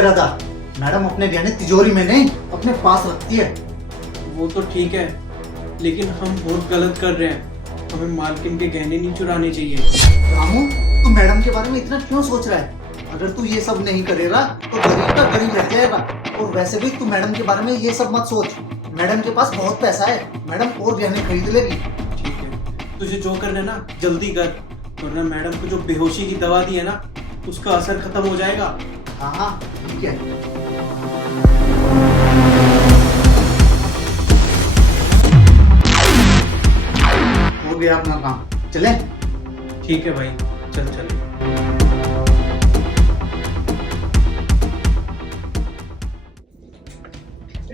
कह रहा था, मैडम अपने गहने तिजोरी में नहीं अपने पास रखती है। वो तो ठीक है, लेकिन हम बहुत गलत कर रहे हैं। हमें मालकिन के गहने नहीं चुराने चाहिए। रामू, तू मैडम के बारे में इतना क्यों सोच रहा है? अगर तू ये सब नहीं करेगा तो गरीब का गरीब रह जाएगा। और वैसे भी तू मैडम के बारे में ये सब मत सोच। मैडम के पास बहुत पैसा है, मैडम और गहने खरीद लेगी। ठीक है, तुझे जो करना है ना जल्दी कर, वरना मैडम को जो बेहोशी की दवा दी है ना उसका असर खत्म हो जाएगा। हाँ हाँ ठीक है। हो गया अपना काम, चले। ठीक है भाई, चल चल।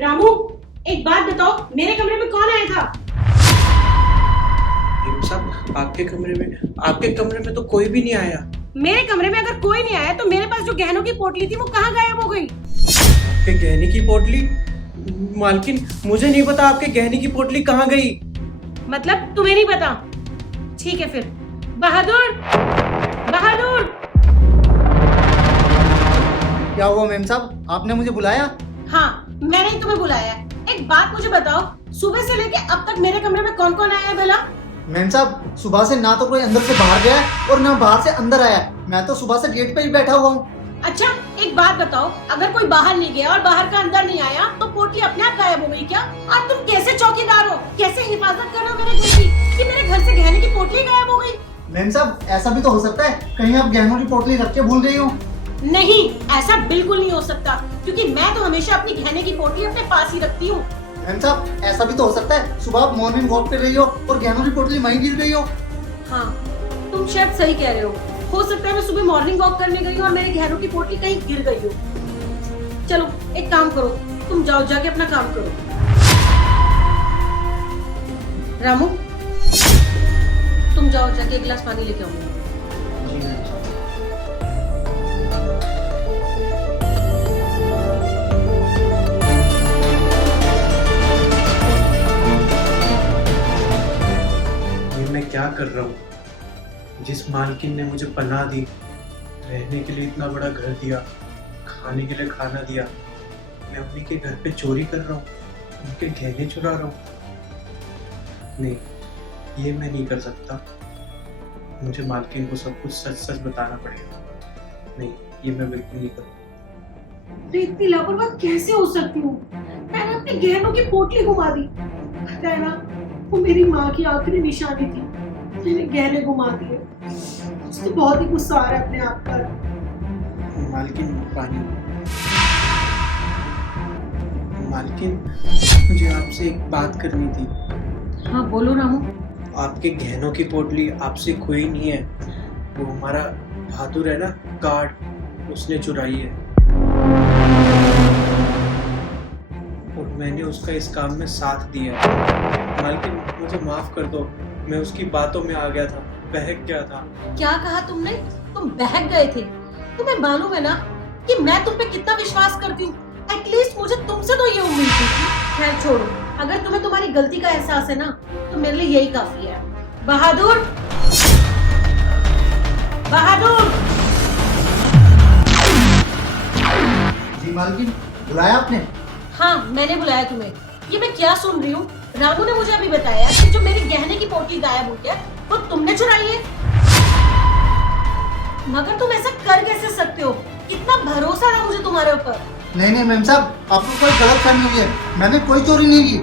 रामू, एक बात बताओ, मेरे कमरे में कौन आया था? साहब, आपके कमरे में तो कोई भी नहीं आया। मेरे कमरे में अगर कोई नहीं आया तो मेरे पास जो गहनों की पोटली थी वो कहाँ गायब हो गई? आपके गहने की पोटली? मालकिन, मुझे नहीं पता आपके गहने की पोटली कहाँ गई। मतलब तुम्हें नहीं पता? ठीक है फिर। बहादुर, बहादुर। क्या हुआ मेम साहब, आपने मुझे बुलाया? हाँ, मैंने ही तुम्हें बुलाया है। एक बात मुझे बताओ, सुबह से लेके अब तक मेरे कमरे में कौन कौन आया है भला? मेम साहब, सुबह से ना तो कोई अंदर से बाहर गया है और ना बाहर से अंदर आया है। मैं तो सुबह से गेट पे ही बैठा हुआ हूँ। अच्छा, एक बात बताओ, अगर कोई बाहर नहीं गया और बाहर का अंदर नहीं आया तो पोटली अपने आप गायब हो गई क्या? और तुम कैसे चौकीदार हो, कैसे हिफाजत कर रहे हो मेरे घर की, कि मेरे घर से गहने की पोटली गायब हो गई? मेम साहब, ऐसा भी तो हो सकता है कहीं आप गहनों की पोटली रख के भूल गई हो। नहीं, ऐसा बिल्कुल नहीं हो सकता, क्योंकि मैं तो हमेशा अपनी गहने की पोटली अपने पास ही रखती हूँ। मेम साहब, ऐसा भी तो हो सकता है सुबह आप मॉर्निंग वॉक पे गई हो और गहनों की पोटली वहीं गिर गई हो। हाँ, तुम शायद सही कह रहे हो सकता है मैं सुबह मॉर्निंग वॉक करने गई हूँ और मेरे गहनों की पोटली कहीं गिर गई हो। चलो एक काम करो, तुम जाओ, जाके अपना काम करो। रामू, तुम जाओ, जाके एक गिलास पानी लेके आओ। जी मैम साहब। ये मैं क्या कर रहा हूँ? जिस मालकिन ने मुझे पनाह दी, रहने के लिए इतना बड़ा घर दिया, खाने के लिए खाना दिया, मैं उन्हीं के घर पे चोरी कर रहा हूँ, उनके गहने चुरा रहा हूँ। नहीं, ये मैं नहीं कर सकता। मुझे मालकिन को सब कुछ सच सच बताना पड़ेगा। नहीं, ये मैं बिल्कुल नहीं करूँगा। तो इतनी लापरवाह कैसे हो सकती हूँ? मैंने अपने गहनों की पोटली घुमा दी। पता है ना, वो मेरी माँ की आखिरी निशानी थी। मैंने गहने घुमा दिए। उसको बहुत ही गुस्सा आ रहा है अपने आप पर। मालकिन, पानी। मालकिन, मुझे आपसे एक बात करनी थी। हाँ बोलो रामू। आपके गहनों की पोटली आपसे खोई नहीं है, वो हमारा बहादुर है ना, गार्ड, उसने चुराई है। और मैंने उसका इस काम में साथ दिया है। मालकिन, मुझे माफ कर दो, मैं उसकी बातों में आ गया था, बहक गया था। क्या कहा तुमने? तुम बहक गए थे? तुम्हें मालूम है ना कि मैं तुम पे कितना विश्वास करती हूँ। एटलीस्ट मुझे तुमसे तो ये उम्मीद थी। खैर छोड़ो, अगर तुम्हें तुम्हारी गलती का एहसास है ना तो मेरे लिए यही काफी है। बहादुर, बहादुर। जी मालकिन, बुलाया आपने? हाँ, मैंने बुलाया तुम्हें। ये मैं क्या सुन रही हूँ? रामू ने मुझे अभी बताया कि जो मेरे गहने की पोटली गायब हुई है वो तुमने चुराई है। मगर तुम ऐसा कर कैसे सकते हो? कितना भरोसा था मुझे तुम्हारे ऊपर। नहीं नहीं मेम साहब, आपको कोई गलत फहमी हुई है, मैंने कोई चोरी नहीं की।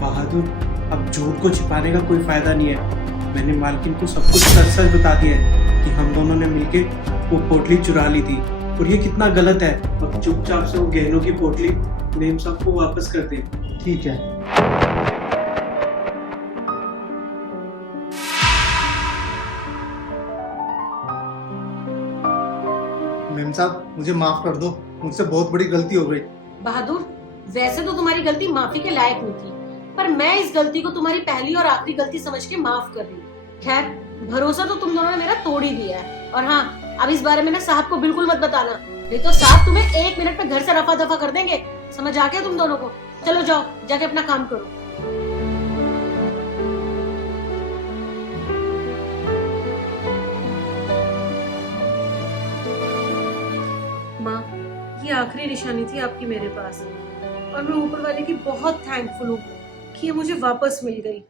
बहादुर, अब झूठ को छिपाने का कोई फायदा नहीं है। मैंने मालकिन को सब कुछ सच सच बता दिया है कि हम दोनों ने मिलके वो पोटली चुरा ली थी, और ये कितना गलत है। अब चुपचाप से वो गहनों की पोटली मेम साहब को वापस कर दे। ठीक है। मेम साहब, मुझे माफ कर दो, मुझसे बहुत बड़ी गलती हो गई। बहादुर, वैसे तो तुम्हारी गलती माफी के लायक नहीं थी, पर मैं इस गलती को तुम्हारी पहली और आखिरी गलती समझ के माफ कर रही हूँ। खैर, भरोसा तो तुम दोनों ने मेरा तोड़ ही दिया है। और हाँ, अब इस बारे में ना साहब को बिल्कुल मत बताना, नहीं तो साहब तुम्हें 1 मिनट में घर से रफा दफा कर देंगे। समझ आ गया तुम दोनों को? चलो जाओ, जाके अपना काम करो। माँ, ये आखिरी निशानी थी आपकी मेरे पास, और मैं ऊपर वाले की बहुत थैंकफुल हूँ कि ये मुझे वापस मिल गई।